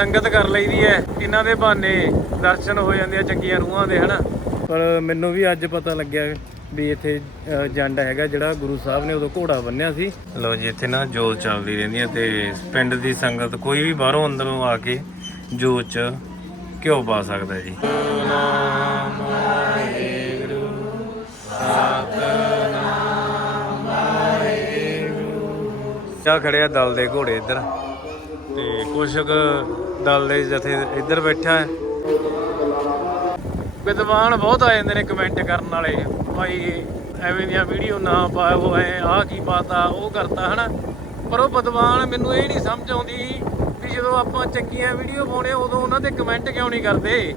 ਸੰਗਤ ਕਰ ਲਈਦੀ ਹੈ ਇਹਨਾਂ ਦੇ ਬਹਾਨੇ ਦਰਸ਼ਨ ਹੋ ਜਾਂਦੇ ਆ ਚੰਗੀਆਂ ਰੂਹਾਂ ਦੇ ਹਨਾ? ਪਰ ਮੈਨੂੰ ਵੀ ਅੱਜ ਪਤਾ ਲੱਗਿਆ ਵੀ ਇੱਥੇ ਜੰਡ ਹੈਗਾ ਜਿਹੜਾ ਗੁਰੂ ਸਾਹਿਬ ਨੇ ਉਦੋਂ ਘੋੜਾ ਬੰਨਿਆ ਸੀ। ਲਓ ਜੀ ਇੱਥੇ ਨਾ ਜੋਤ ਚੱਲਦੀ ਰਹਿੰਦੀ ਹੈ ਤੇ ਪਿੰਡ ਦੀ ਸੰਗਤ ਕੋਈ ਵੀ ਬਾਹਰੋਂ ਅੰਦਰੋਂ ਆ ਕੇ ਜੋਤ ਚ ਘਿਓ ਪਾ ਸਕਦਾ ਜੀ। ਆ ਖੜਿਆ ਦਲ ਦੇ ਘੋੜੇ ਇੱਧਰ। ਤੇ ਕੁਛ ਕੁ ਦਲ ਦੇ ਜਥੇ ਇੱਧਰ ਬੈਠਾ ਹੈ। ਵਿਦਵਾਨ ਬਹੁਤ ਆ ਜਾਂਦੇ ਨੇ ਕਮੈਂਟ ਕਰਨ ਵਾਲੇ। ਭਾਈ, ਐਵੇਂ ਦੀਆਂ ਵੀਡੀਓ ਨਾ ਪਾਓ ਐ ਆਹ ਕੀ ਪਾਤਾ ਉਹ ਕਰਤਾ, ਹਨਾ? ਪਰ ਉਹ ਵਿਦਵਾਨ ਮੈਨੂੰ ਇਹ ਨਹੀਂ ਸਮਝ ਆਉਂਦੀ ਵੀ ਜਦੋਂ ਆਪਾਂ ਚੰਗੀਆਂ ਵੀਡੀਓ ਪਾਉਣੇ ਉਦੋਂ ਉਹਨਾਂ ਦੇ ਕਮੈਂਟ ਕਿਉਂ ਨਹੀਂ ਕਰਦੇ?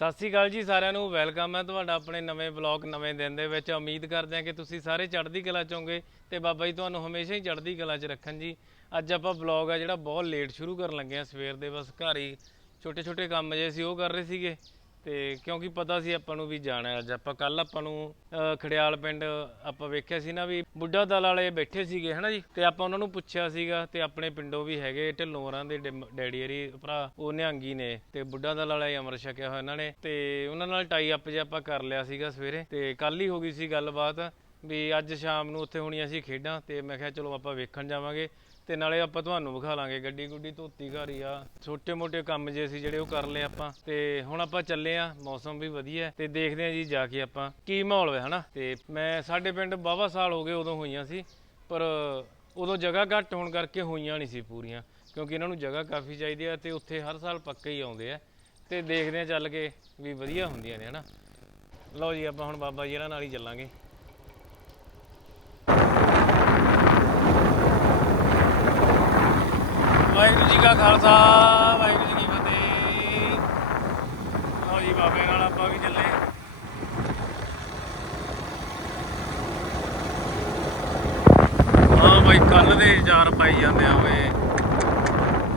ਸਤਿ ਸ਼੍ਰੀ ਅਕਾਲ ਜੀ ਸਾਰਿਆਂ ਨੂੰ, ਵੈਲਕਮ ਹੈ ਤੁਹਾਡਾ ਆਪਣੇ ਨਵੇਂ ਬਲੌਗ ਨਵੇਂ ਦਿਨ ਦੇ ਵਿੱਚ। ਉਮੀਦ ਕਰਦੇ ਹਾਂ ਕਿ ਤੁਸੀਂ ਸਾਰੇ ਚੜ੍ਹਦੀ ਕਲਾ ਚ ਹੋਵੋਗੇ ਤੇ ਬਾਬਾ ਜੀ ਤੁਹਾਨੂੰ ਹਮੇਸ਼ਾ ਹੀ ਚੜ੍ਹਦੀ ਕਲਾ 'ਚ ਰੱਖਣ ਜੀ। ਅੱਜ ਆਪਾਂ ਬਲੌਗ ਆ ਜਿਹੜਾ ਬਹੁਤ ਲੇਟ ਸ਼ੁਰੂ ਕਰਨ ਲੱਗੇ ਆ ਸਵੇਰ ਦੇ, ਬਸ ਘਰ ਹੀ ਛੋਟੇ ਛੋਟੇ ਕੰਮ ਜੇ ਸੀ, ਉਹ ਕਰ ਰਹੇ ਸੀਗੇ। ਤੇ ਕਿਉਂਕਿ ਪਤਾ ਸੀ ਆਪਾਂ ਨੂੰ ਵੀ ਜਾਣਾ ਅੱਜ। ਆਪਾਂ ਕੱਲ ਆਪਾਂ ਨੂੰ ਅਹ, ਖੜਿਆਲ ਪਿੰਡ ਆਪਾਂ ਵੇਖਿਆ ਸੀ ਨਾ ਵੀ ਬੁੱਢਾ ਦਲ ਵਾਲੇ ਬੈਠੇ ਸੀਗੇ ਹਨਾ ਜੀ? ਤੇ ਆਪਾਂ ਉਹਨਾਂ ਨੂੰ ਪੁੱਛਿਆ ਸੀਗਾ ਤੇ ਆਪਣੇ ਪਿੰਡੋਂ ਵੀ ਹੈਗੇ ਢਿੱਲੋਂਰਾਂ ਦੇ ਡਿਮ- ਡੈਡੀ ਹਰੀ ਭਰਾ ਉਹ ਨਿਹੰਗੀ ਨੇ ਤੇ ਬੁੱਢਾ ਦਲ ਵਾਲੇ ਅੰਮ੍ਰਿਤ ਛਕਿਆ ਹੋਇਆ ਇਹਨਾਂ ਨੇ ਤੇ ਉਹਨਾਂ ਨਾਲ ਟਾਈ ਅਪ ਜੇ ਆਪਾਂ ਕਰ ਲਿਆ ਸੀਗਾ ਸਵੇਰੇ ਤੇ ਕੱਲ ਹੀ ਹੋ ਗਈ ਸੀ ਗੱਲਬਾਤ ਵੀ ਅੱਜ ਸ਼ਾਮ ਨੂੰ ਉੱਥੇ ਹੋਣੀਆਂ ਸੀ ਖੇਡਾਂ ਤੇ ਮੈਂ ਕਿਹਾ ਚਲੋ ਆਪਾਂ ਵੇਖਣ ਜਾਵਾਂਗੇ। ਤੇ ਨਾਲੇ ਆਪਾਂ ਤੁਹਾਨੂੰ ਵਿਖਾ ਲਾਂਗੇ ਗੱਡੀ ਗੁੱਡੀ ਧੋਤੀ ਘਾਰੀ ਆ। ਛੋਟੇ ਮੋਟੇ ਕੰਮ ਜੇ ਅਸੀਂ ਜਿਹੜੇ ਉਹ ਕਰ ਲਏ ਆਪਾਂ। ਤੇ ਹੁਣ ਆਪਾਂ ਚੱਲੇ ਆ, ਮੌਸਮ ਵੀ ਵਧੀਆ ਹੈ ਤੇ ਦੇਖਦੇ ਆ ਜੀ ਜਾ ਕੇ ਆਪਾਂ ਕੀ ਮਾਹੌਲ ਹੈ, ਹਨਾ? ਤੇ ਮੈਂ ਸਾਡੇ ਪਿੰਡ ਬਾਵਾ ਸਾਲ ਹੋ ਗਏ ਉਦੋਂ ਹੋਈਆਂ ਸੀ, ਪਰ ਉਦੋਂ ਜਗ੍ਹਾ ਘੱਟ ਹੋਣ ਕਰਕੇ ਹੋਈਆਂ ਨਹੀਂ ਸੀ ਪੂਰੀਆਂ, ਕਿਉਂਕਿ ਇਹਨਾਂ ਨੂੰ ਜਗ੍ਹਾ ਕਾਫੀ ਚਾਹੀਦੀ ਆ ਤੇ ਉੱਥੇ ਹਰ ਸਾਲ ਪੱਕੇ ਹੀ ਆਉਂਦੇ ਆ। ਤੇ ਦੇਖਦੇ ਆ ਚੱਲ ਕੇ ਵੀ ਵਧੀਆ ਹੁੰਦੀਆਂ ਨੇ, ਹਨਾ? ਲਓ ਜੀ, ਆਪਾਂ ਹੁਣ ਬਾਬਾ ਜੀ ਇਹਨਾਂ ਨਾਲ ਹੀ ਚੱਲਾਂਗੇ। ਵਾਹਿਗੁਰੂ ਜੀ ਕਾ ਖਾਲਸਾ, ਵਾਹਿਗੁਰੂ ਜੀ ਕੀ ਫਤਿਹ। ਲਓ ਜੀ, ਬਾਬੇ ਨਾਲ ਆਪਾਂ ਵੀ ਚੱਲੇ। ਹਾਂ ਬਾਈ ਕੱਲ ਦੇ ਚਾਰ ਪਾਈ ਜਾਂਦੇ ਆ ਓਏ।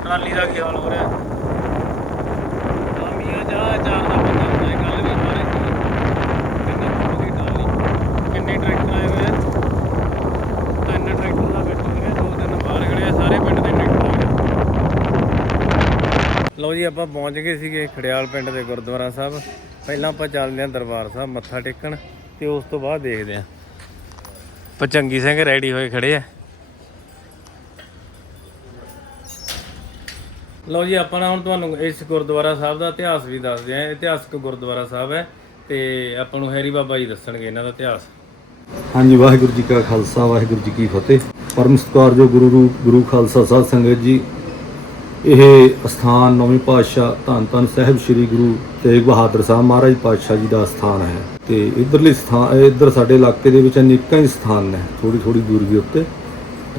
ਟਰਾਲੀ ਦਾ ਕੀ ਹਾਲ ਹੋ ਰਿਹਾ ਆ ਮੀਆਂ ਜਾ ਚਾਰ ਦਾ ਬੰਦਾ ਹੁੰਦਾ ਹੈ ਕੱਲ ਵੀ ਸਾਰੇ ਕਿੰਨੇ ਹੋ ਗਈ ਟਰਾਲੀ ਕਿੰਨੇ ਟਰੈਕਟਰ ਆਏ ਹੋਏ ਆ ਤਿੰਨ ਟਰੈਕਟਰ ਦਾ ਬੈਠ ਰਹੇ ਦੋ ਤਿੰਨ ਬਾਹਰ ਖੜੇ ਆ ਸਾਰੇ ਪਿੰਡ ਦੇ ਟਰੈਕਟਰ ਆ ਗਏ ਲਓ ਜੀ, ਆਪਾਂ ਪਹੁੰਚ ਗਏ ਸੀਗੇ ਖੜਿਆਲ ਪਿੰਡ ਦੇ ਗੁਰਦੁਆਰਾ ਸਾਹਿਬ। ਪਹਿਲਾਂ ਆਪਾਂ ਚੱਲਦੇ ਹਾਂ ਦਰਬਾਰ ਸਾਹਿਬ, ਮੱਥਾ ਟੇਕਣ, ਤੇ ਉਸ ਤੋਂ ਬਾਅਦ ਦੇਖਦੇ ਹਾਂ। ਪਚੰਗੀ ਸਿੰਘ ਰੈਡੀ ਹੋਏ ਖੜੇ ਆ। ਲਓ ਜੀ, ਆਪਾਂ ਹੁਣ ਤੁਹਾਨੂੰ ਇਸ ਗੁਰਦੁਆਰਾ ਸਾਹਿਬ ਦਾ ਇਤਿਹਾਸ ਵੀ ਦੱਸਦੇ ਹਾਂ। ਇਤਿਹਾਸਕ ਗੁਰਦੁਆਰਾ ਸਾਹਿਬ ਹੈ, ਤੇ ਆਪਾਂ ਨੂੰ ਹੈਰੀ ਬਾਬਾ ਜੀ ਦੱਸਣਗੇ ਇਹਨਾਂ ਦਾ ਇਤਿਹਾਸ। ਹਾਂਜੀ, ਵਾਹਿਗੁਰੂ ਜੀ ਕਾ ਖਾਲਸਾ, ਵਾਹਿਗੁਰੂ ਜੀ ਕੀ ਫਤਿਹ। ਪਰਮ ਸਤਿਕਾਰਯੋਗ ਗੁਰੂ ਰੂ- ਗੁਰੂ ਖਾਲਸਾ ਸਾਹਿਬ ਸੰਗਤ ਜੀ ਇਹ ਸਥਾਨ ਨੌਵੇਂ ਪਾਤਸ਼ਾਹ ਧੰਨ ਧੰਨ ਸਾਹਿਬ ਸ੍ਰੀ ਗੁਰੂ ਤੇਗ ਬਹਾਦਰ ਸਾਹਿਬ ਮਹਾਰਾਜ ਪਾਤਸ਼ਾਹ ਜੀ ਦਾ ਸਥਾਨ ਹੈ ਤੇ ਇਧਰਲੇ ਸਥਾਨ ਇੱਧਰ ਸਾਡੇ ਇਲਾਕੇ ਦੇ ਵਿੱਚ ਅਨੇਕਾਂ ਹੀ ਸਥਾਨ ਨੇ ਥੋੜੀ ਥੋੜੀ ਦੂਰੀ ਦੇ ਉੱਤੇ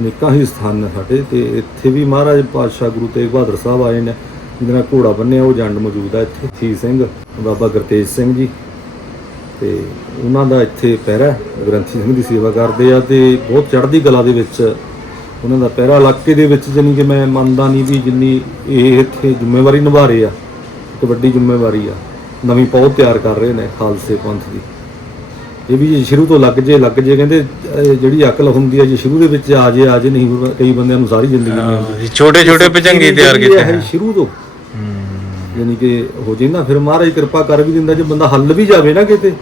ਅਨੇਕਾਂ ਹੀ ਸਥਾਨ ਨੇ ਸਾਡੇ ਤੇ ਇੱਥੇ ਵੀ ਮਹਾਰਾਜ ਪਾਤਸ਼ਾਹ ਗੁਰੂ ਤੇਗ ਬਹਾਦਰ ਸਾਹਿਬ ਆਏ ਨੇ ਜਿਹਦੇ ਨਾਲ ਘੋੜਾ ਬੰਨਿਆ ਉਹ ਜੰਡ ਮੌਜੂਦ ਹੈ ਇੱਥੇ ਥੀ ਸਿੰਘ ਬਾਬਾ ਗੁਰਤੇਜ ਸਿੰਘ ਜੀ। ਤੇ ਉਹਨਾਂ ਦਾ ਇੱਥੇ ਪਹਿਰਾ ਹੈ, ਗ੍ਰੰਥੀ ਸਿੰਘ ਦੀ ਸੇਵਾ ਕਰਦੇ ਆ ਤੇ ਬਹੁਤ ਚੜ੍ਹਦੀ ਕਲਾ ਦੇ ਵਿੱਚ ਉਹਨਾਂ ਦਾ ਪਹਿਰਾ ਇਲਾਕੇ ਦੇ ਵਿੱਚ ਜਾਣੀ ਕਿ ਮੈਂ ਮੰਨਦਾ ਨਹੀਂ ਵੀ ਜਿੰਨੀ ਇਹ ਇੱਥੇ ਜ਼ਿੰਮੇਵਾਰੀ ਨਿਭਾ ਰਹੇ ਆ ਇੱਕ ਵੱਡੀ ਜ਼ਿੰਮੇਵਾਰੀ ਆ ਨਵੀਂ ਪੌਦ ਤਿਆਰ ਕਰ ਰਹੇ ਨੇ ਖਾਲਸੇ ਪੰਥ ਦੀ। ਇਹ ਵੀ ਜੇ ਸ਼ੁਰੂ ਤੋਂ ਲੱਗ ਜੇ ਲੱਗ ਜੇ ਕਹਿੰਦੇ ਜਿਹੜੀ ਅਕਲ ਹੁੰਦੀ ਹੈ ਜੇ ਸ਼ੁਰੂ ਦੇ ਵਿੱਚ ਆ ਜੇ ਆ ਜੇ ਨਹੀਂ ਕਈ ਬੰਦਿਆਂ ਨੂੰ ਸਾਰੀ ਜ਼ਿੰਦਗੀ ਨਹੀਂ ਛੋਟੇ ਛੋਟੇ ਪਚੰਗੀ ਤਿਆਰ ਕੀਤੇ ਇਹ ਸ਼ੁਰੂ ਤੋਂ। ਯਾਨੀ ਕਿ ਹੋ ਜੇ ਨਾ ਫਿਰ ਮਹਾਰਾਜ ਕਿਰਪਾ ਕਰ ਵੀ ਦਿੰਦਾ ਜੇ ਬੰਦਾ ਹੱਲ ਵੀ ਜਾਵੇ ਨਾ ਕਿਤੇ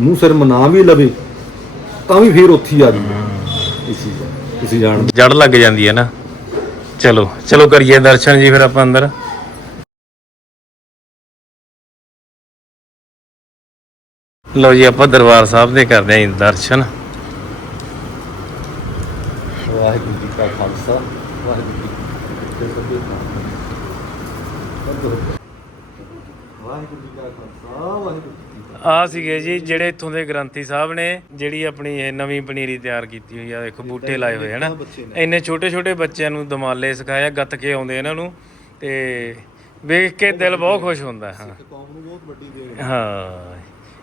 ਮੂੰਹ ਸਿਰ ਮਨਾ ਵੀ ਲਵੇ ਤਾਂ ਵੀ ਫੇਰ ਉੱਥੇ ਹੀ ਆ ਜੂਗਾ ਇਹ ਚੀਜ਼ ਹੈ ਤੁਸੀਂ ਜਾਣਦੇ ਜੜ ਲੱਗ ਜਾਂਦੀ ਹੈ ਨਾ। ਚਲੋ ਚਲੋ ਕਰੀਏ ਦਰਸ਼ਨ ਜੀ ਫਿਰ ਆਪਾਂ ਅੰਦਰ। ਲਓ ਜੀ ਆਪਾਂ ਦਰਬਾਰ ਸਾਹਿਬ ਦੇ ਕਰਦੇ ਆਂ ਦਰਸ਼ਨ। ਵਾਹਿਗੁਰੂ ਜੀ ਕਾ ਖਾਲਸਾ ਵਾਹਿਗੁਰੂ ਜੀ ਕੀ ਫਤਿਹ ਵਾਹਿਗੁਰੂ ਜੀ ਕਾ ਖਾਲਸਾ ਵਾਹਿਗੁਰੂ ਜੀ ਕੀ ਫਤਿਹ ਆ ਸੀਗੇ ਜੀ ਜਿਹੜੇ ਇੱਥੋਂ ਦੇ ਗ੍ਰੰਥੀ ਸਾਹਿਬ ਨੇ ਜਿਹੜੀ ਆਪਣੀ ਇਹ ਨਵੀਂ ਪਨੀਰੀ ਤਿਆਰ ਕੀਤੀ ਹੋਈ ਆ ਦੇਖੋ ਬੂਟੇ ਲਾਏ ਹੋਏ ਹਨਾ। ਇੰਨੇ ਛੋਟੇ ਛੋਟੇ ਬੱਚਿਆਂ ਨੂੰ ਦਮਾਲੇ ਸਿਖਾਇਆ ਗੱਤਕੇ ਆਉਂਦੇ ਇਹਨਾਂ ਨੂੰ ਤੇ ਵੇਖ ਕੇ ਦਿਲ ਬਹੁਤ ਖੁਸ਼ ਹੁੰਦਾ ਹਾਂ। ਕੌਮ ਨੂੰ ਬਹੁਤ ਵੱਡੀ ਦੇਣ ਹਾਂ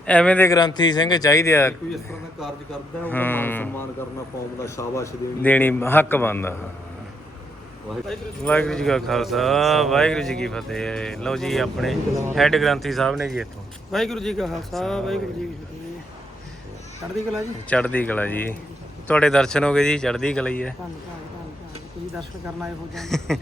ਐਵੇਂ ਦੇ ਗ੍ਰੰਥੀ ਸਿੰਘ ਚਾਹੀਦੇ ਆ। ਕੋਈ ਇਸ ਤਰ੍ਹਾਂ ਦਾ ਕਾਰਜ ਕਰਦਾ ਹੈ ਉਹਦਾ ਮਾਨ ਸਨਮਾਨ ਕਰਨਾ ਕੌਮ ਦਾ ਸ਼ਾਬਾਸ਼ ਦੇਣੀ। ਦੇਣੀ ਹੱਕ ਬਣਦਾ ਵਾਹਿਗੁਰੂ। ਜੀ ਕਾ ਖਾਲਸਾ ਵਾਹਿਗੁਰੂ ਜੀ ਕੀ ਫਤਿਹ। ਲਓ ਜੀ ਆਪਣੇ ਹੈੱਡ ਗ੍ਰੰਥੀ ਸਾਹਿਬ ਨੇ ਜੀ ਇੱਥੋਂ। ਵਾਹਿਗੁਰੂ ਜੀ ਕਾ ਖਾਲਸਾ ਵਾਹਿਗੁਰੂ ਜੀ ਕੀ ਫਤਿਹ। ਚੜ੍ਹਦੀ ਕਲਾ ਜੀ? ਚੜ੍ਹਦੀ ਕਲਾ ਜੀ। ਤੁਹਾਡੇ ਦਰਸ਼ਨ ਹੋ ਗਏ ਜੀ ਚੜ੍ਹਦੀ ਕਲਾ ਹੀ ਹੈ। ਧੰਨ ਧੰਨ ਧੰਨ ਧੰਨ ਤੁਸੀਂ ਦਰਸ਼ਨ ਕਰਨ ਆਏ ਹੋ ਜਾਂਦੇ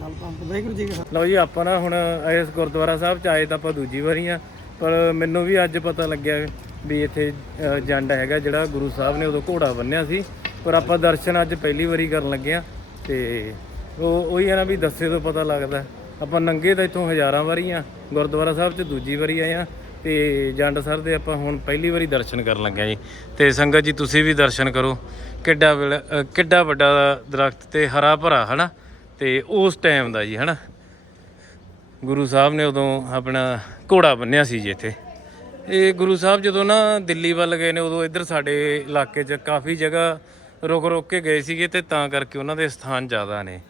ਨਾਲ ਪੰਪ ਵਾਹਿਗੁਰੂ ਜੀ ਕਾ ਖਾਲਸਾ। ਲਓ ਜੀ ਆਪਾਂ ਨਾ ਹੁਣ ਇਸ ਗੁਰਦੁਆਰਾ ਸਾਹਿਬ ਚ ਆਏ ਤਾਂ ਆਪਾਂ ਦੂਜੀ ਵਾਰੀ ਆ ਪਰ ਮੈਨੂੰ ਵੀ ਅੱਜ ਪਤਾ ਲੱਗਿਆ ਵੀ ਇੱਥੇ ਅ, ਜੰਡ ਹੈਗਾ ਜਿਹੜਾ ਗੁਰੂ ਸਾਹਿਬ ਨੇ ਉਦੋਂ ਘੋੜਾ ਬੰਨਿਆ ਸੀ। ਪਰ ਆਪਾਂ ਦਰਸ਼ਨ ਅੱਜ ਪਹਿਲੀ ਵਾਰੀ ਕਰਨ ਲੱਗੇ ਆ। ਤੇ ਉਹ ਉਹੀ ਆ ਨਾ ਵੀ ਦੱਸੇ ਤੋਂ ਪਤਾ ਲੱਗਦਾ। ਆਪਾਂ ਨੰਗੇ ਤਾਂ ਇੱਥੋਂ ਹਜ਼ਾਰਾਂ ਵਾਰੀ ਆ, ਗੁਰਦੁਆਰਾ ਸਾਹਿਬ ਚ ਦੂਜੀ ਵਾਰੀ ਆਏ ਆ, ਤੇ ਜੰਡ ਸਰ ਦੇ ਆਪਾਂ ਹੁਣ ਪਹਿਲੀ ਵਾਰੀ ਦਰਸ਼ਨ ਕਰਨ ਲੱਗੇ ਜੀ। ਤੇ ਸੰਗਤ ਜੀ, ਤੁਸੀਂ ਵੀ ਦਰਸ਼ਨ ਕਰੋ। ਕਿੱਡਾ ਵੇਲਾ- ਕਿੱਡਾ ਵੱਡਾ ਦਰਖਤ ਤੇ ਹਰਾ ਭਰਾ, ਹਨਾ? ਤੇ ਉਸ ਟਾਈਮ ਦਾ ਜੀ, ਹਨਾ? ਗੁਰੂ ਸਾਹਿਬ ਨੇ ਉਦੋਂ ਆਪਣਾ ਘੋੜਾ ਬੰਨਿਆ ਸੀ ਜੀ ਇੱਥੇ। ਇਹ ਗੁਰੂ ਸਾਹਿਬ ਜਦੋਂ ਨਾ ਦਿੱਲੀ ਵੱਲ ਗਏ ਨੇ, ਉਦੋਂ ਇੱਧਰ ਸਾਡੇ ਇਲਾਕੇ 'ਚ ਕਾਫੀ ਜਗ੍ਹਾ ਰੁਕ ਰੁਕ ਕੇ ਗਏ ਸੀਗੇ ਤੇ ਤਾਂ ਕਰਕੇ ਉਹਨਾਂ ਦੇ ਸਥਾਨ ਜ਼ਿਆਦਾ ਨੇ।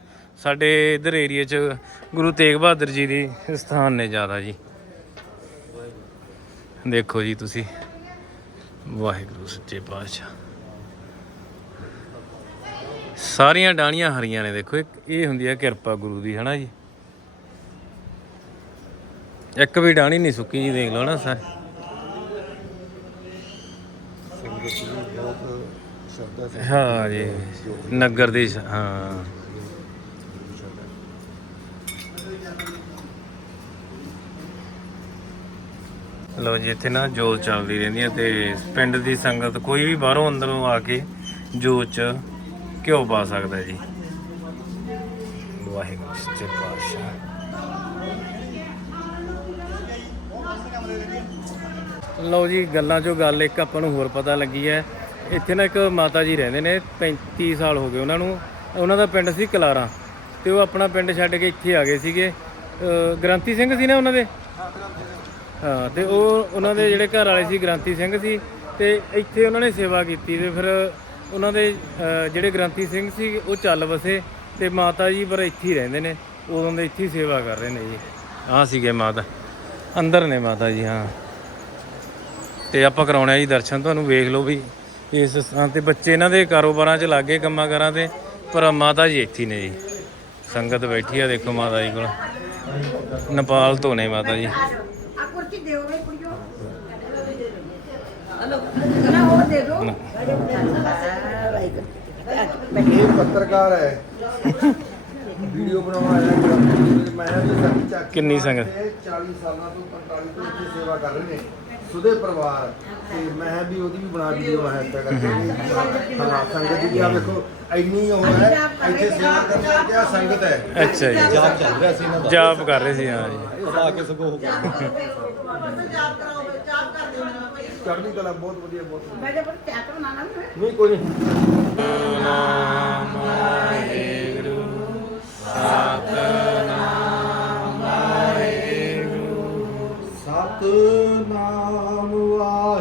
ਸਾਡੇ ਇੱਧਰ ਏਰੀਆ 'ਚ ਗੁਰੂ ਤੇਗ ਬਹਾਦਰ ਜੀ ਦੀ ਸਥਾਨ ਨੇ ਜ਼ਿਆਦਾ ਜੀ। ਦੇਖੋ ਜੀ ਤੁਸੀਂ। ਵਾਹਿਗੁਰੂ ਸੱਚੇ ਪਾਤਸ਼ਾਹ। ਸਾਰੀਆਂ ਡਾਣੀਆਂ ਹਰੀਆਂ ਨੇ ਦੇਖੋ, ਇੱਕ ਇਹ ਹੁੰਦੀ ਹੈ ਕਿਰਪਾ ਗੁਰੂ ਦੀ, ਹਨਾ ਜੀ? ਇੱਕ ਵੀ ਡਾਣੀ ਨਹੀਂ ਸੁੱਕੀ ਜੀ, ਦੇਖ ਲਓ ਨਾ ਸਾ ਹਾਂ ਜੀ, ਨਗਰ ਦੀ ਸ਼- ਹਾਂ। ਲੋ ਜੀ, ਇੱਥੇ ਨਾ ਜੋਤ ਚੱਲਦੀ ਰਹਿੰਦੀ ਹੈ ਤੇ ਪਿੰਡ ਦੀ ਸੰਗਤ ਕੋਈ ਵੀ ਬਾਹਰੋਂ ਅੰਦਰੋਂ ਆ ਕੇ ਜੋਤ ਚ ਘਿਓ ਪਾ ਸਕਦਾ ਜੀ। ਵਾਹਿਗੁਰੂ ਸੱਚੇ ਪਾਤਸ਼ਾਹ ਲਓ ਜੀ, ਗੱਲਾਂ ਚੋਂ ਗੱਲ ਇੱਕ ਆਪਾਂ ਨੂੰ ਹੋਰ ਪਤਾ ਲੱਗੀ ਹੈ। ਇੱਥੇ ਨਾ ਇੱਕ ਮਾਤਾ ਜੀ ਰਹਿੰਦੇ ਨੇ 35 ਸਾਲ ਹੋ ਗਏ ਉਹਨਾਂ ਨੂੰ। ਉਹਨਾਂ ਦਾ ਪਿੰਡ ਸੀ ਕਲਾਰਾ ਤੇ ਉਹ ਆਪਣਾ ਪਿੰਡ ਛੱਡ ਕੇ ਇੱਥੇ ਆ ਗਏ ਸੀਗੇ। ਗ੍ਰੰਥੀ ਸਿੰਘ ਸੀ ਨਾ ਉਹਨਾਂ ਦੇ? ਹਾਂ, ਤੇ ਉਹ ਉਹਨਾਂ ਦੇ ਜਿਹੜੇ ਘਰ ਵਾਲੇ ਸੀ ਗ੍ਰੰਥੀ ਸਿੰਘ ਸੀ ਤੇ ਇੱਥੇ ਉਹਨਾਂ ਨੇ ਸੇਵਾ ਕੀਤੀ ਤੇ ਫਿਰ ਉਹਨਾਂ ਦੇ ਜਿਹੜੇ ਗ੍ਰੰਥੀ ਸਿੰਘ ਸੀ, ਉਹ ਚੱਲ ਵਸੇ ਤੇ ਮਾਤਾ ਜੀ ਪਰ ਇੱਥੇ ਹੀ ਰਹਿੰਦੇ ਨੇ। ਉਦੋਂ ਦੇ ਇੱਥੇ ਹੀ ਸੇਵਾ ਕਰ ਰਹੇ ਨੇ ਜੀ। ਆ ਸੀਗੇ ਮਾਤਾ। ਅੰਦਰ ਨੇ ਮਾਤਾ ਜੀ, ਹਾਂ। ਤੇ ਆਪਾਂ ਕਰਾਉਣਾ ਜੀ ਦਰਸ਼ਨ, ਤੁਹਾਨੂੰ ਵੇਖ ਲਓ ਵੀ ਇਸ ਸਥਾਨ ਤੇ ਬੱਚੇ ਇਹਨਾਂ ਦੇ ਕਾਰੋਬਾਰਾਂ 'ਚ ਲੱਗੇ ਕੰਮਾਂ ਕਰਾਂ ਤੇ ਪਰ ਮਾਤਾ ਜੀ ਇੱਥੇ ਨੇ ਜੀ। ਸੰਗਤ ਬੈਠੀ ਆ ਦੇਖੋ ਮਾਤਾ ਜੀ ਕੋਲ। ਨੇਪਾਲ ਤੋਂ ਨੇ ਮਾਤਾ ਜੀ। ਇਹ ਪੱਤਰਕਾਰ ਹੈ। ਵੀਡੀਓ ਬਣਾਉਣ ਆਇਆ ਮੈਂ ਤੇ ਕਿੰਨੀ ਸੰਗਤ? 40 ਸਾਲਾਂ ਤੋਂ 45 ਤੋਂ ਇੱਥੇ ਸੇਵਾ ਕਰ ਰਹੇ ਨੇ। ਸੁਦੇ ਪਰਿਵਾਰ ਤੇ ਮੈਂ ਵੀ ਉਹਦੀ ਵੀ ਬਣਾ ਵੀਡੀਓ ਮੈਂ ਇੱਦਾਂ ਕਰਕੇ ਹਾਂ। ਸੰਗਤ ਵੀ ਆ ਵੇਖੋ ਇੰਨੀ ਉਹ ਹੈ ਇੱਥੇ ਸੇਵਾ ਕਰਨ ਕਰਕੇ ਆ ਸੰਗਤ ਹੈ। ਅੱਛਾ ਜੀ। ਜਾਪ ਚੱਲ ਰਿਹਾ ਸੀ ਇਹਨਾਂ ਦਾ। ਜਾਪ ਕਰ ਰਹੇ ਸੀ ਹਾਂ ਜੀ। ਇਹ ਆ ਕੇ ਸਗੋਂ ਹੋ ਗਿਆ। ਚੜ੍ਹਦੀ ਕਲਾ ਬਹੁਤ ਵਧੀਆ ਬਹੁਤ ਵਧੀਆ। ਮੈਂ ਜੇ ਪਰ ਨਹੀਂ ਕੋਈ ਨਹੀਂ।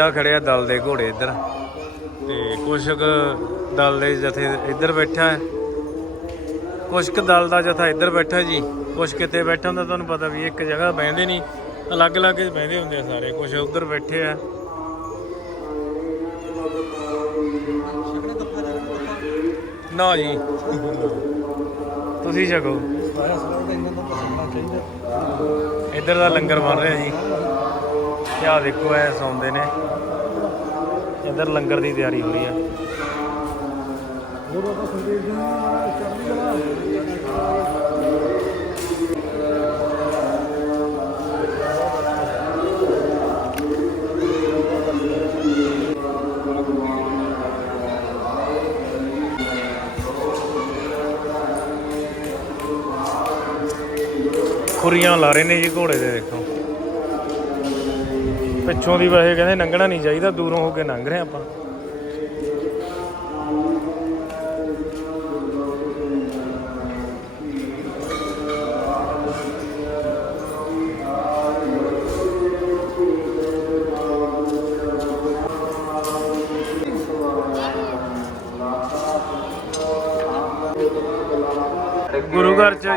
ਆ ਖੜਿਆ ਦਲ ਦੇ ਘੋੜੇ ਇੱਧਰ। ਤੇ ਕੁਛ ਕੁ ਦਲ ਦੇ ਜਥੇ ਇੱਧਰ ਬੈਠਾ ਹੈ। ਕੁਛ ਕੁ ਦਲ ਦਾ ਜਥਾ ਇੱਧਰ ਬੈਠਾ ਜੀ। ਕੁਛ ਕਿਤੇ ਬੈਠਾ ਹੁੰਦਾ ਤੁਹਾਨੂੰ ਪਤਾ ਵੀ ਇੱਕ ਜਗ੍ਹਾ ਬਹਿੰਦੇ ਨਹੀਂ। ਅਲੱਗ-ਅਲੱਗ ਹੀ ਹੁੰਦੇ ਆ ਸਾਰੇ। ਕੁਛ ਉੱਧਰ ਬੈਠੇ ਆ। ਨਾ ਜੀ। ਤੁਸੀਂ ਛਕੋ। ਇੱਧਰ ਦਾ ਲੰਗਰ ਬਣ ਰਿਹਾ ਜੀ। ਤੇ ਦੇਖੋ ਐ ਸੌਂਦੇ ਨੇ। ਇੱਧਰ ਲੰਗਰ ਦੀ ਤਿਆਰੀ ਹੋ ਰਹੀ ਆ। ਖੁਰੀਆਂ ਲਾ ਰਹੇ ਨੇ ਜੀ ਘੋੜੇ ਦੇ ਦੇਖੋ। ਪਿੱਛੋਂ ਦੀ ਵੈਸੇ ਕਹਿੰਦੇ ਲੰਘਣਾ ਨਹੀਂ ਚਾਹੀਦਾ ਦੂਰੋਂ ਹੋ ਕੇ ਲੰਘ ਰਹੇ ਆਪਾਂ।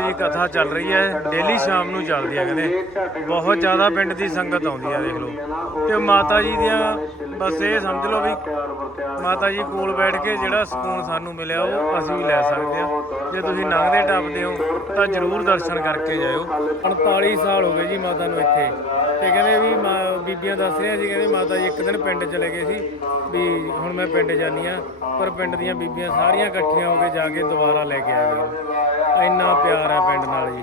ਜੀ ਕਥਾ ਚੱਲ ਰਹੀ ਹੈ, ਡੇਲੀ ਸ਼ਾਮ ਨੂੰ ਚੱਲਦੀ ਹੈ ਕਹਿੰਦੇ ਬਹੁਤ ਜ਼ਿਆਦਾ ਪਿੰਡ ਦੀ ਸੰਗਤ ਆਉਂਦੀ ਹੈ, ਦੇਖ ਲਓ। ਤੇ ਮਾਤਾ ਜੀ ਦੀਆਂ ਬਸ ਇਹ ਸਮਝ ਲਓ ਵੀ ਮਾਤਾ ਜੀ ਕੋਲ ਬੈਠ ਕੇ ਜਿਹੜਾ ਸਕੂਨ ਸਾਨੂੰ ਮਿਲਿਆ, ਉਹ ਅਸੀਂ ਵੀ ਲੈ ਸਕਦੇ ਹਾਂ। ਜੇ ਤੁਸੀਂ ਲੰਘਦੇ ਟੱਪਦੇ ਹੋ, ਤਾਂ ਜਰੂਰ ਦਰਸ਼ਨ ਕਰਕੇ ਜਾਇਓ। 48 ਸਾਲ ਹੋ ਗਏ ਜੀ ਮਾਤਾ ਨੂੰ ਇੱਥੇ। ਤੇ ਕਹਿੰਦੇ ਵੀ ਮਾਂ- ਬੀਬੀਆਂ ਦੱਸ ਰਹੀਆਂ ਸੀ, ਕਹਿੰਦੇ ਮਾਤਾ ਜੀ ਇੱਕ ਦਿਨ ਪਿੰਡ ਚਲੇ ਗਏ ਸੀ, ਵੀ ਹੁਣ ਮੈਂ ਪਿੰਡ ਜਾਨੀ ਆ ਪਰ ਪਿੰਡ ਦੀਆਂ ਬੀਬੀਆਂ ਸਾਰੀਆਂ ਇਕੱਠੀਆਂ ਹੋ ਕੇ ਜਾ ਕੇ ਦੁਬਾਰਾ ਲੈ ਕੇ ਆਏ ਇੰਨਾ ਪਿਆਰ ਹੈ ਪਿੰਡ ਨਾਲ ਜੀ।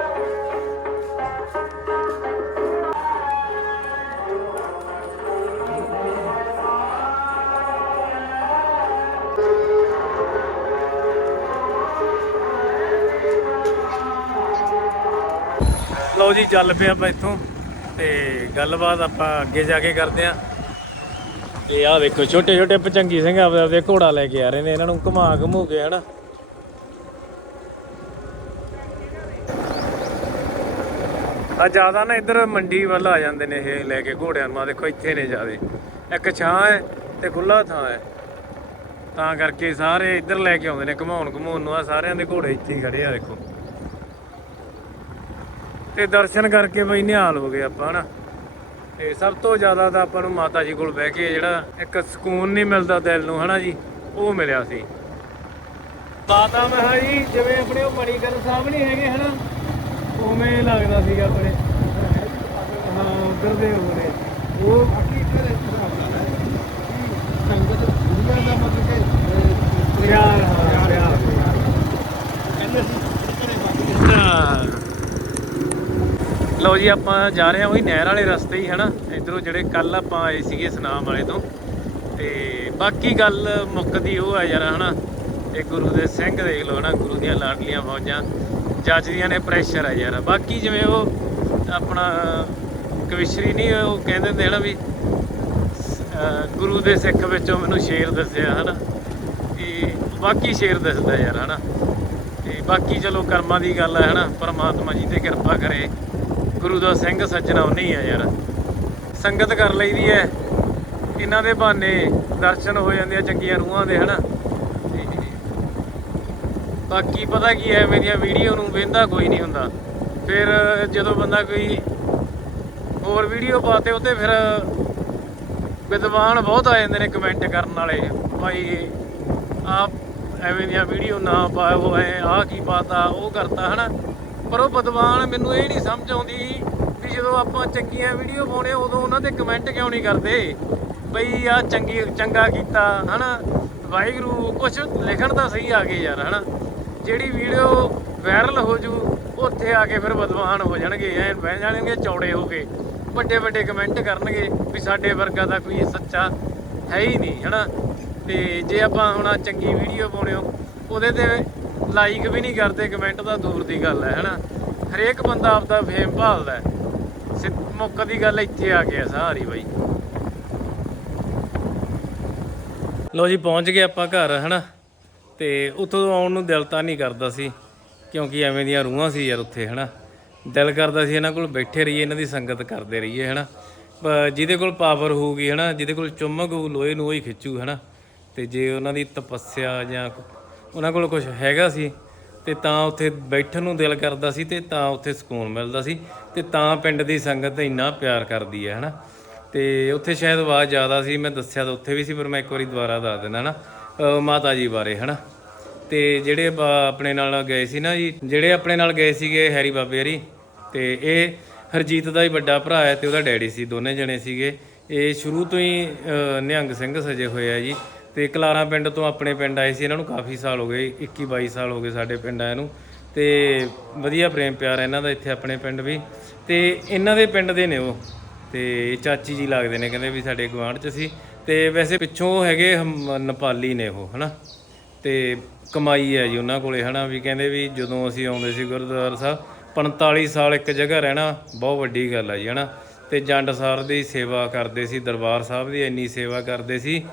ਲਓ ਜੀ, ਚੱਲ ਪਏ ਆਪਾਂ ਇੱਥੋਂ ਤੇ ਗੱਲਬਾਤ ਆਪਾਂ ਅੱਗੇ ਜਾ ਕੇ ਕਰਦੇ ਆਂ ਤੇ ਆਹ ਵੇਖੋ, ਛੋਟੇ ਛੋਟੇ ਪਚੰਗੀ ਸਿੰਘ ਆਪਦੇ ਆਪਦੇ ਘੋੜਾ ਲੈ ਕੇ ਆ ਰਹੇ ਨੇ, ਇਹਨਾਂ ਨੂੰ ਘੁਮਾ ਘਮੂ ਕੇ, ਹਨਾ? ਆ ਜ਼ਿਆਦਾ ਨਾ ਇੱਧਰ ਮੰਡੀ ਵੱਲ ਆ ਜਾਂਦੇ ਨੇ ਇਹ ਲੈ ਕੇ ਘੋੜਿਆਂ ਨੂੰ। ਆ ਦੇਖੋ, ਇੱਥੇ ਨੇ ਜ਼ਿਆਦੇ। ਇੱਕ ਛਾਂ ਹੈ ਤੇ ਖੁੱਲਾ ਥਾਂ ਹੈ। ਤਾਂ ਕਰਕੇ ਸਾਰੇ ਇੱਧਰ ਲੈ ਕੇ ਆਉਂਦੇ ਨੇ ਘਮਾਉਣ ਘਮਾਉਣ ਨੂੰ। ਆ ਸਾਰਿਆਂ ਦੇ ਘੋੜੇ ਇੱਥੇ ਹੀ ਖੜੇ ਆ, ਦੇਖੋ। ਤੇ ਦਰਸ਼ਨ ਕਰਕੇ ਬਈ ਨਿਹਾਲ ਹੋ ਗਏ ਆਪਾਂ ਹਨਾ? ਤੇ ਸਭ ਤੋਂ ਜ਼ਿਆਦਾ ਤਾਂ ਆਪਾਂ ਨੂੰ ਮਾਤਾ ਜੀ ਕੋਲ ਬਹਿ ਕੇ ਜਿਹੜਾ ਇੱਕ ਸਕੂਨ ਨਹੀਂ ਮਿਲਦਾ ਦਿਲ ਨੂੰ ਹਨਾ ਜੀ? ਉਹ ਮਿਲਿਆ ਸੀ। ਮਾਤਾ ਮਹਾ ਜੀ ਜਿਵੇਂ ਆਪਣੇ ਉਹ ਮਣੀਕਰਨ ਸਾਹਿਬ ਨਹੀਂ ਹੈਗੇ ਹਨਾ? ਉਵੇਂ ਲੱਗਦਾ ਸੀਗਾ ਆਪਣੇ। ਹਾਂ ਉਧਰ ਦੇ ਹੋਣੇ ਉਹ ਸੰਗਤ ਦੁਨੀਆ ਦਾ ਮਤਲਬ ਕਿ ਪਿਆਰ ਹਾਂ ਪਿਆਰ ਹਾਂ। ਲਓ ਜੀ, ਆਪਾਂ ਜਾ ਰਹੇ ਹਾਂ ਉਹੀ ਨਹਿਰ ਵਾਲੇ ਰਸਤੇ ਹੀ, ਹਨਾ? ਇਧਰੋਂ ਜਿਹੜੇ ਕੱਲ ਆਪਾਂ ਆਏ ਸੀਗੇ ਸਨਾਮ ਵਾਲੇ ਤੋਂ। ਤੇ ਬਾਕੀ ਗੱਲ ਮੁੱਕਦੀ ਉਹ ਆ ਯਾਰ, ਹਨਾ? ਇਹ ਗੁਰੂ ਦੇ ਸਿੰਘ ਦੇਖ ਲਓ, ਹਨਾ? ਗੁਰੂ ਦੀਆਂ ਲਾਡਲੀਆਂ ਫੌਜਾਂ ਜੱਜਦੀਆਂ ਨੇ ਪ੍ਰੈਸ਼ਰ ਆ ਯਾਰ। ਬਾਕੀ ਜਿਵੇਂ ਉਹ ਆਪਣਾ, ਕਵਿਸ਼ਰੀ ਨਹੀਂ, ਉਹ ਕਹਿੰਦੇ ਹੁੰਦੇ ਹਨਾ ਵੀ ਗੁਰੂ ਦੇ ਸਿੱਖ ਵਿੱਚੋਂ ਮੈਨੂੰ ਸ਼ੇਰ ਦੱਸਿਆ, ਹਨਾ? ਤੇ ਬਾਕੀ ਸ਼ੇਰ ਦੱਸਦਾ ਯਾਰ, ਹਨਾ? ਤੇ ਬਾਕੀ ਚਲੋ ਕਰਮਾਂ ਦੀ ਗੱਲ ਹੈ ਹਨਾ? ਪਰਮਾਤਮਾ ਜੀ ਤੇ ਕਿਰਪਾ ਕਰੇ। ਗੁਰੂ ਦਾ ਸਿੰਘ ਸੱਜਣਾ ਉਹਨੇ ਹੀ ਆ ਯਾਰ। ਸੰਗਤ ਕਰ ਲਈ ਲਈਦੀ ਹੈ ਇਹਨਾਂ ਦੇ ਬਹਾਨੇ ਦਰਸ਼ਨ ਹੋ ਜਾਂਦੇ ਆ ਚੰਗੀਆਂ ਰੂਹਾਂ ਦੇ, ਹਨਾ? ਤੇ ਬਾਕੀ ਪਤਾ ਕੀ ਹੈ ਮੇਰੀਆਂ ਵੀਡੀਓ ਨੂੰ ਵੇਂਦਾ ਕੋਈ ਨਹੀਂ ਹੁੰਦਾ। ਫਿਰ ਜਦੋਂ ਬੰਦਾ ਕੋਈ ਹੋਰ ਵੀਡੀਓ ਪਾਤੇ ਉੱਤੇ ਫਿਰ ਵਿਦਵਾਨ ਬਹੁਤ ਆ ਜਾਂਦੇ ਨੇ ਕਮੈਂਟ ਕਰਨ ਵਾਲੇ। ਭਾਈ, ਆਪ ਐਵੇਂ ਦੀਆਂ ਵੀਡੀਓ ਨਾ ਪਾਓ ਐ ਆਹ ਕੀ ਪਾਤਾ, ਉਹ ਕਰਤਾ, ਹਨਾ? ਪਰ ਉਹ ਵਿਦਵਾਨ ਮੈਨੂੰ ਇਹ ਨਹੀਂ ਸਮਝ ਆਉਂਦੀ ਵੀ ਜਦੋਂ ਆਪਾਂ ਚੰਗੀਆਂ ਵੀਡੀਓ ਪਾਉਣੇ, ਉਦੋਂ ਉਹਨਾਂ ਦੇ ਕਮੈਂਟ ਕਿਉਂ ਨਹੀਂ ਕਰਦੇ? ਬਈ ਆ ਚੰਗੀ, ਚੰਗਾ ਕੀਤਾ, ਹਨਾ? ਵਾਹਿਗੁਰੂ ਕੁਝ ਲਿਖਣ ਤਾਂ ਸਹੀ ਆ ਗਏ ਯਾਰ, ਹਨਾ? ਜਿਹੜੀ ਵੀਡੀਓ ਵਾਇਰਲ ਹੋ ਜੂ, ਉੱਥੇ ਆ ਕੇ ਫਿਰ ਵਿਦਵਾਨ ਹੋ ਜਾਣਗੇ, ਐ ਬਹਿ ਜਾਣਗੇ, ਚੌੜੇ ਹੋ ਕੇ। ਵੱਡੇ ਵੱਡੇ ਕਮੈਂਟ ਕਰਨਗੇ ਵੀ ਸਾਡੇ ਵਰਗਾ ਦਾ ਕੋਈ ਸੱਚਾ ਹੈ ਹੀ ਨਹੀਂ, ਹਨਾ? ਤੇ ਜੇ ਆਪਾਂ ਹੁਣ ਚੰਗੀ ਵੀਡੀਓ ਪਾਉਣਿਓ ਉਹਦੇ ਤੇ ਲਾਈਕ ਵੀ ਨਹੀਂ ਕਰਦੇ ਕਮੈਂਟ ਤਾਂ ਦੂਰ ਦੀ ਗੱਲ ਹੈ, ਹਨਾ? ਹਰੇਕ ਬੰਦਾ ਆਪਦਾ ਫੇਮ ਭਾਲਦਾ ਹੈ। ਮੁੱਕ ਦੀ ਗੱਲ ਇੱਥੇ ਆ ਗਿਆ ਸਾਰੀ ਬਾਈ। ਲੋ ਜੀ, ਪਹੁੰਚ ਗਏ ਆਪਾਂ ਘਰ, ਹਨਾ? ਤੇ ਉੱਥੋਂ ਆਉਣ ਨੂੰ ਦਿਲ ਤਾਂ ਨਹੀਂ ਕਰਦਾ ਸੀ, ਕਿਉਂਕਿ ਐਵੇਂ ਦੀਆਂ ਰੂਹਾਂ ਸੀ ਯਾਰ ਉੱਥੇ, ਹਨਾ? ਦਿਲ ਕਰਦਾ ਸੀ ਇਹਨਾਂ ਕੋਲ ਬੈਠੇ ਰਹੀਏ, ਇਹਨਾਂ ਦੀ ਸੰਗਤ ਕਰਦੇ ਰਹੀਏ, ਹਨਾ? ਪ- ਜਿਹਦੇ ਕੋਲ ਪਾਵਰ ਹੋਊਗੀ, ਹਨਾ? ਜਿਹਦੇ ਕੋਲ ਚੁੰਮਕ ਹੋਊ, ਲੋਹੇ ਨੂੰ ਹੀ ਖਿੱਚੂ, ਹਨਾ? ਤੇ ਜੇ ਉਹਨਾਂ ਦੀ ਤਪੱਸਿਆ ਜਾਂ ਉਹਨਾਂ ਕੋਲ ਕੁਝ ਹੈਗਾ ਸੀ ਤੇ ਤਾਂ ਉੱਥੇ ਬੈਠਣ ਨੂੰ ਦਿਲ ਕਰਦਾ ਸੀ ਤੇ ਤਾਂ ਉੱਥੇ ਸਕੂਨ ਮਿਲਦਾ ਸੀ ਤੇ ਤਾਂ ਪਿੰਡ ਦੀ ਸੰਗਤ ਇੰਨਾ ਪਿਆਰ ਕਰਦੀ ਹੈ, ਹਨਾ? ਤੇ ਉੱਥੇ ਸ਼ਾਇਦ ਆਵਾਜ਼ ਜ਼ਿਆਦਾ ਸੀ, ਮੈਂ ਦੱਸਿਆ ਤਾਂ ਉੱਥੇ ਵੀ ਸੀ, ਪਰ ਮੈਂ ਇੱਕ ਵਾਰੀ ਦੁਬਾਰਾ ਦੱਸ ਦਿੰਦਾ, ਹਨਾ? ਅਹ ਮਾਤਾ ਜੀ ਬਾਰੇ, ਹਨਾ? ਤੇ ਜਿਹੜੇ ਬਾ- ਆਪਣੇ ਨਾਲ ਗਏ ਸੀ ਨਾ ਜੀ, ਜਿਹੜੇ ਆਪਣੇ ਨਾਲ ਗਏ ਸੀਗੇ ਹੈਰੀ ਬਾਬੇ ਹਰੀ ਤੇ ਇਹ ਹਰਜੀਤ ਦਾ ਹੀ ਵੱਡਾ ਭਰਾ ਹੈ ਤੇ ਉਹਦਾ ਡੈਡੀ ਸੀ, ਦੋਨੇ ਜਣੇ ਸੀਗੇ। ਇਹ ਸ਼ੁਰੂ ਤੋਂ ਹੀ ਨਿਹੰਗ ਸਿੰਘ ਸਜੇ ਹੋਏ ਆ ਜੀ। ਤੇ ਕਲਾਰਾ ਪਿੰਡ ਤੋਂ ਆਪਣੇ ਪਿੰਡ ਆਏ ਸੀ, ਇਹਨਾਂ ਨੂੰ ਕਾਫੀ ਸਾਲ ਹੋ ਗਏ 21 22 ਸਾਲ ਹੋ ਗਏ ਸਾਡੇ ਪਿੰਡ ਆਏ ਨੂੰ। ਤੇ ਵਧੀਆ ਪ੍ਰੇਮ ਪਿਆਰ ਹੈ ਇਹਨਾਂ ਦਾ ਇੱਥੇ ਆਪਣੇ ਪਿੰਡ ਵੀ। ਤੇ ਇਹਨਾਂ ਦੇ ਪਿੰਡ ਦੇ ਨੇ ਉਹ। ਤੇ ਚਾਚੀ ਜੀ ਲੱਗਦੇ ਨੇ ਕਹਿੰਦੇ ਵੀ ਸਾਡੇ ਗਵਾਂਢ ਚ ਸੀ। ਤੇ ਵੈਸੇ ਪਿੱਛੋਂ ਹੈਗੇ ਹਮ- ਨੇਪਾਲੀ ਨੇ ਉਹ, ਹਨਾ। ਤੇ ਕਮਾਈ ਹੈ ਜੀ ਉਹਨਾਂ ਕੋਲੇ, ਹਨਾ, ਵੀ ਕਹਿੰਦੇ ਵੀ ਜਦੋਂ ਅਸੀਂ ਆਉਂਦੇ ਸੀ ਗੁਰਦੁਆਰਾ ਸਾਹਿਬ 45 ਸਾਲ ਇੱਕ ਜਗ੍ਹਾ ਰਹਿਣਾ ਬਹੁਤ ਵੱਡੀ ਗੱਲ ਹੈ ਜੀ, ਹਨਾ। ਤੇ ਜੰਡ ਸਾਹਿਬ ਦੀ ਸੇਵਾ ਕਰਦੇ ਸੀ, ਦਰਬਾਰ ਸਾਹਿਬ ਦੀ ਇੰਨੀ ਸੇਵਾ ਕਰਦੇ ਸੀ।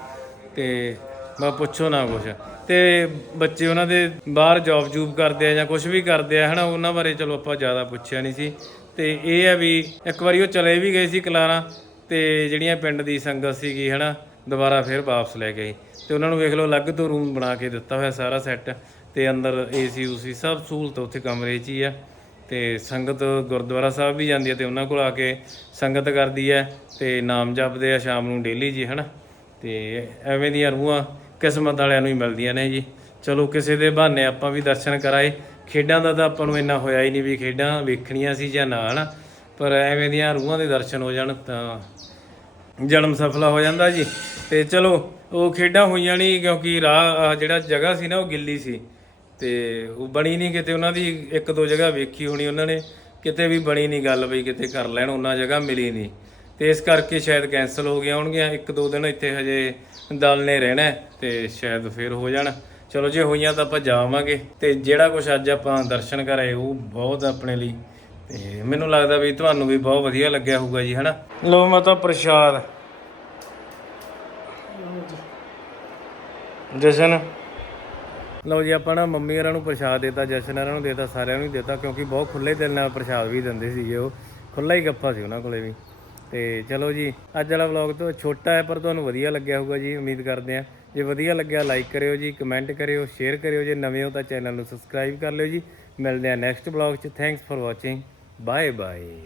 ਤੇ ਮੈਂ ਪੁੱਛੋ ਨਾ ਕੁਛ। ਤੇ ਬੱਚੇ ਉਹਨਾਂ ਦੇ ਬਾਹਰ ਜੌਬ ਜੂਬ ਕਰਦੇ ਆ ਜਾਂ ਕੁਝ ਵੀ ਕਰਦੇ ਆ, ਹਨਾ, ਉਹਨਾਂ ਬਾਰੇ ਚਲੋ ਆਪਾਂ ਜ਼ਿਆਦਾ ਪੁੱਛਿਆ ਨਹੀਂ ਸੀ। ਤੇ ਇਹ ਆ ਵੀ ਇੱਕ ਵਾਰੀ ਉਹ ਚਲੇ ਵੀ ਗਏ ਸੀ ਕਲਾਰਾਂ ਤੇ ਜਿਹੜੀਆਂ ਪਿੰਡ ਦੀ ਸੰਗਤ ਸੀਗੀ, ਹਨਾ, ਦੁਬਾਰਾ ਫਿਰ ਵਾਪਸ ਲੈ ਗਏ। ਤੇ ਉਹਨਾਂ ਨੂੰ ਵੇਖ ਲਓ, ਅਲੱਗ ਤੋਂ ਰੂਮ ਬਣਾ ਕੇ ਦਿੱਤਾ ਹੋਇਆ ਸਾਰਾ ਸੈੱਟ ਤੇ ਅੰਦਰ ਏਸੀ ਉਸੀ ਸਭ ਸਹੂਲਤ ਉੱਥੇ ਕਮਰੇ 'ਚ ਹੀ ਆ। ਤੇ ਸੰਗਤ ਗੁਰਦੁਆਰਾ ਸਾਹਿਬ ਵੀ ਜਾਂਦੀ ਹੈ ਤੇ ਉਹਨਾਂ ਕੋਲ ਆ ਕੇ ਸੰਗਤ ਕਰਦੀ ਹੈ ਤੇ ਨਾਮ ਜਪਦੇ ਆ ਸ਼ਾਮ ਨੂੰ ਡੇਲੀ ਜੀ, ਹਨਾ। ਤੇ ਐਵੇਂ ਦੀਆਂ ਰੂਹਾਂ ਕਿਸਮਤ ਵਾਲਿਆਂ ਨੂੰ ਹੀ ਮਿਲਦੀਆਂ ਨੇ ਜੀ। ਚਲੋ ਕਿਸੇ ਦੇ ਬਹਾਨੇ ਆਪਾਂ ਵੀ ਦਰਸ਼ਨ ਕਰਾਏ। ਖੇਡਾਂ ਦਾ ਤਾਂ ਆਪਾਂ ਨੂੰ ਇੰਨਾ ਹੋਇਆ ਹੀ ਨਹੀਂ ਵੀ ਖੇਡਾਂ ਵੇਖਣੀਆਂ ਸੀ ਜਾਂ ਨਾ, ਹਨਾ? ਪਰ ਐਵੇਂ ਦੀਆਂ ਰੂਹਾਂ ਦੇ ਦਰਸ਼ਨ ਹੋ ਜਾਣ ਤਾਂ ਜਨਮ ਸਫਲਾ ਹੋ ਜਾਂਦਾ ਜੀ। ਤੇ ਚਲੋ, ਉਹ ਖੇਡਾਂ ਹੋਈਆਂ ਨਹੀਂ ਕਿਉਂਕਿ ਰਾਹ ਜਿਹੜਾ ਜਗ੍ਹਾ ਸੀ ਨਾ, ਉਹ ਗਿੱਲੀ ਸੀ। ਤੇ ਉਹ ਬਣੀ ਨਹੀਂ ਕਿਤੇ, ਉਹਨਾਂ ਦੀ ਇੱਕ ਦੋ ਜਗ੍ਹਾ ਵੇਖੀ ਹੋਣੀ ਉਹਨਾਂ ਨੇ। ਕਿਤੇ ਵੀ ਬਣੀ ਨਹੀਂ ਗੱਲ ਬਈ ਕਿਤੇ ਕਰ ਲੈਣ, ਉਹਨਾਂ ਜਗ੍ਹਾ ਮਿਲੀ ਨਹੀਂ। ਤੇ ਇਸ ਕਰਕੇ ਸ਼ਾਇਦ ਕੈਨਸਲ ਹੋ ਗਿਆ ਹੋਣਗੀਆਂ। ਇੱਕ ਦੋ ਦਿਨ ਇੱਥੇ ਹਜੇ ਦਲ ਨੇ ਰਹਿਣਾ ਹੈ ਤੇ ਸ਼ਾਇਦ ਫੇਰ ਹੋ ਜਾਣ। ਚਲੋ ਜੇ ਹੋਈਆਂ ਤਾਂ ਆਪਾਂ ਜਾਵਾਂਗੇ। ਤੇ ਜਿਹੜਾ ਕੁਝ ਅੱਜ ਆਪਾਂ ਦਰਸ਼ਨ ਕਰਾਏ ਉਹ ਬਹੁਤ ਆਪਣੇ ਲਈ। ਤੇ ਮੈਨੂੰ ਲੱਗਦਾ ਵੀ ਤੁਹਾਨੂੰ ਵੀ ਬਹੁਤ ਵਧੀਆ ਲੱਗਿਆ ਹੋਊਗਾ ਜੀ, ਹਨਾ? ਲੋ ਮਾਤਾ ਪ੍ਰਸ਼ਾਦ। ਜਸ਼ਨ। ਲਓ ਜੀ, ਆਪਾਂ ਨਾ ਮੰਮੀ ਹੋਰਾਂ ਨੂੰ ਪ੍ਰਸ਼ਾਦ ਦੇਤਾ, ਜਸ਼ਨ ਹੋਰਾਂ ਨੂੰ ਦੇਤਾ, ਸਾਰਿਆਂ ਨੂੰ ਦੇਤਾ, ਕਿਉਂਕਿ ਬਹੁਤ ਖੁੱਲੇ ਦਿਲ ਨਾਲ ਪ੍ਰਸ਼ਾਦ ਵੀ ਦਿੰਦੇ ਸੀਗੇ ਉਹ। ਖੁੱਲਾ ਹੀ ਗੱਫਾ ਸੀ ਉਹਨਾਂ ਕੋਲੇ ਵੀ। ਤੇ ਚਲੋ ਜੀ, ਅੱਜ ਵਾਲਾ ਵਲੌਗ ਤੋਂ ਛੋਟਾ ਹੈ, ਪਰ ਤੁਹਾਨੂੰ ਵਧੀਆ ਲੱਗਿਆ ਹੋਊਗਾ ਜੀ, ਉਮੀਦ ਕਰਦੇ ਆ ਜੇ ਵਧੀਆ ਲੱਗਿਆ ਲਾਈਕ ਕਰਿਓ ਜੀ ਕਮੈਂਟ ਕਰਿਓ ਸ਼ੇਅਰ ਕਰਿਓ। ਜੇ ਨਵੇਂ ਹੋ ਤਾਂ ਚੈਨਲ ਨੂੰ ਸਬਸਕ੍ਰਾਈਬ ਕਰ ਲਿਓ ਜੀ। ਮਿਲਦੇ ਆ ਨੈਕਸਟ ਵਲੌਗ 'ਚ। Thanks for watching bye bye